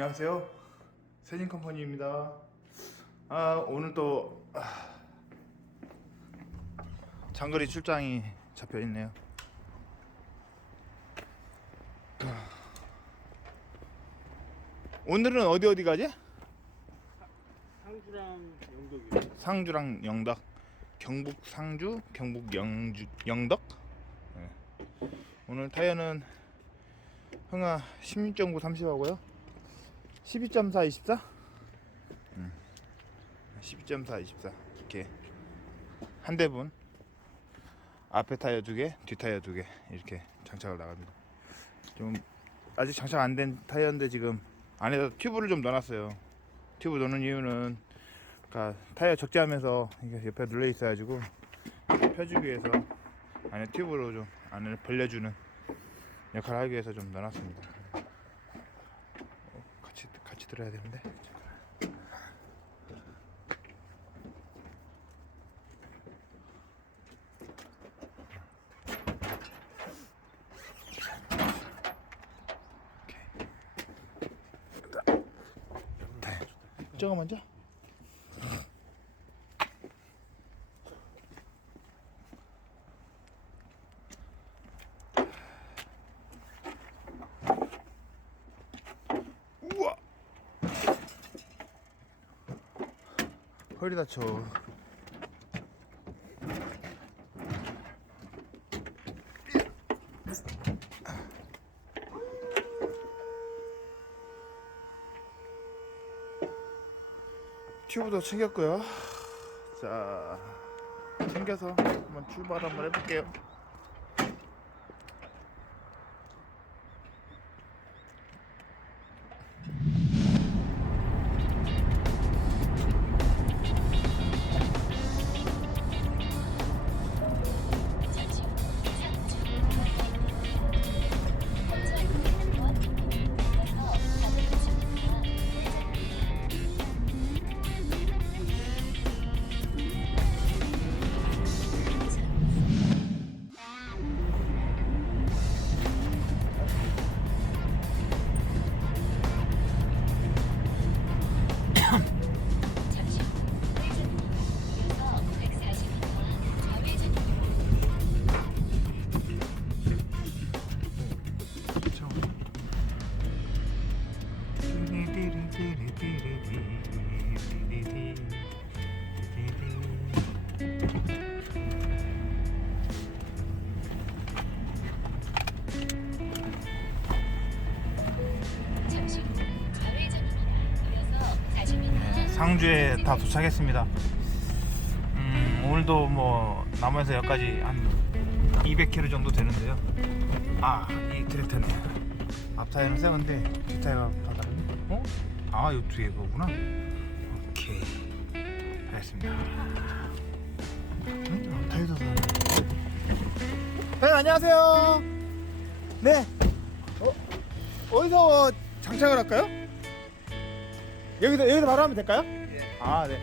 안녕하세요. 세진컴퍼니입니다. 오늘 또 장거리 출장이 잡혀 있네요. 오늘은 어디 가지? 상주랑 영덕이요. 상주랑 영덕. 경북 상주, 경북 영덕. 네. 오늘 타이어는 흥하 16.9 30하고요. 12.4 24. 12.4 24 이렇게 한 대분, 앞에 타이어 2개, 뒤 타이어 2개 이렇게 장착을 나갑니다. 좀 아직 장착 안 된 타이어인데 지금 안에다 튜브를 좀 넣어놨어요. 튜브 넣는 이유는 그러니까 타이어 적재하면서 이게 옆에 눌러 있어가지고 펴주기 위해서 안에 튜브로 좀 안을 벌려주는 역할을 하기 위해서 좀 넣어놨습니다. 같이 들어야 되는데. 저거 먼저. 우와. 허리 다쳐. 튜브도 챙겼고요. 자, 챙겨서 한번 출발 한번 해볼게요. 상주에 다 도착했습니다. 오늘도 뭐 남원에서 여기까지 한 200km 정도 되는데요. 이 트랙터네. 앞 타이어는 새건데 뒷 타이어가 다 다르네. 요 뒤에 거구나. 오케이, 알겠습니다. 앞 타이어도 다르네. 네, 안녕하세요. 네. 어디서 장착을 할까요? 여기서 바로 하면 될까요? 예. 네.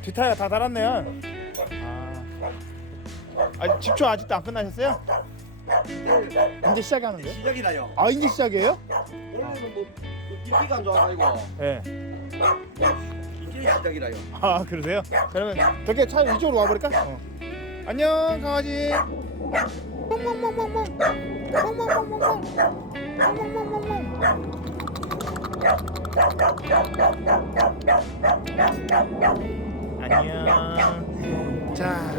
뒷타이어 다 달았네요. 집초 아직도 안 끝나셨어요? 이제 시작하는 거예요? 시작이라요. 이제 시작이에요? 원래는 뭐 인기가 안 좋아가지고 네. 이제 시작이라요. 그러세요? 그러면 저렇게 차 이쪽으로 와버릴까? 안녕, 강아지. 멍멍멍멍멍. 멍멍멍멍멍. 멍멍멍멍멍. 안녕. 자,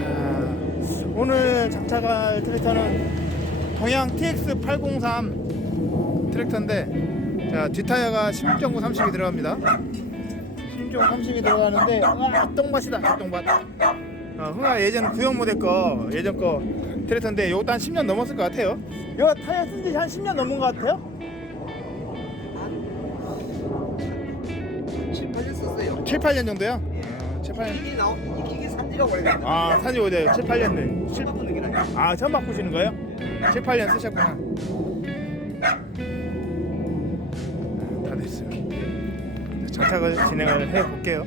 오늘 장착할 트랙터는 동양 TX803 트랙터인데, 자, 뒷타이어가 16.9 30이 들어갑니다. 16.9 30이 들어가는데, 똥밭이다, 똥밭. 흥하 예전 구형 모델 예전 거 트랙터인데, 요것도 한 10년 넘었을 것 같아요. 요 타이어 쓴 지 한 10년 넘은 것 같아요? 7, 8년 썼어요. 7, 8년 정도요? 7, 8년. 기기 기기 산지가 오래됐어요. 산지 오래 7, 8년 돼. 처음 바꾸는 게 나요. 처음 바꾸시는 거예요? 7, 8년 쓰셨구나. 다 됐어요. 장착을 진행을 해 볼게요.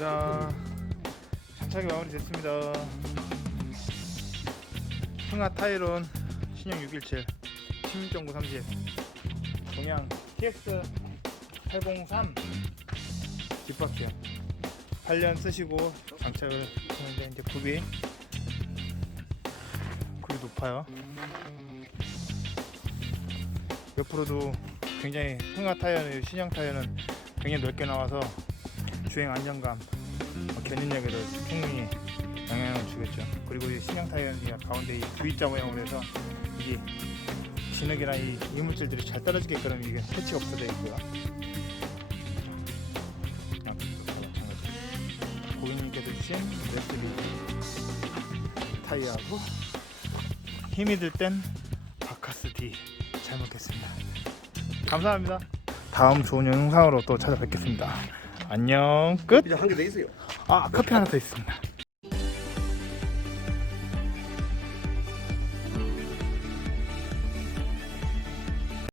자, 장착이 마무리됐습니다. 흥하 타이론 신형 617 16.930 동양 TX 803 뒷바퀴요. 8년 쓰시고 장착을 하는데 이제 굽이 높아요. 옆으로도 굉장히 흥하 타이어는 신형 타이어는 굉장히 넓게 나와서 주행 안정감, 견인력에도 충분히 영향을 주겠죠. 그리고 이 신형 타이어는 가운데 이 V자 모양으로 해서 이게 진흙이나 이 이물질들이 잘 떨어지게끔 이게 패치가 없어져 있고요. 고객님께서 주신 레스비 타이어하고 힘이 들 땐 바카스 D 잘 먹겠습니다. 감사합니다. 다음 좋은 영상으로 또 찾아뵙겠습니다. 안녕. 끝. 한 개 더 있어요. 아, 커피 하나 더 있습니다.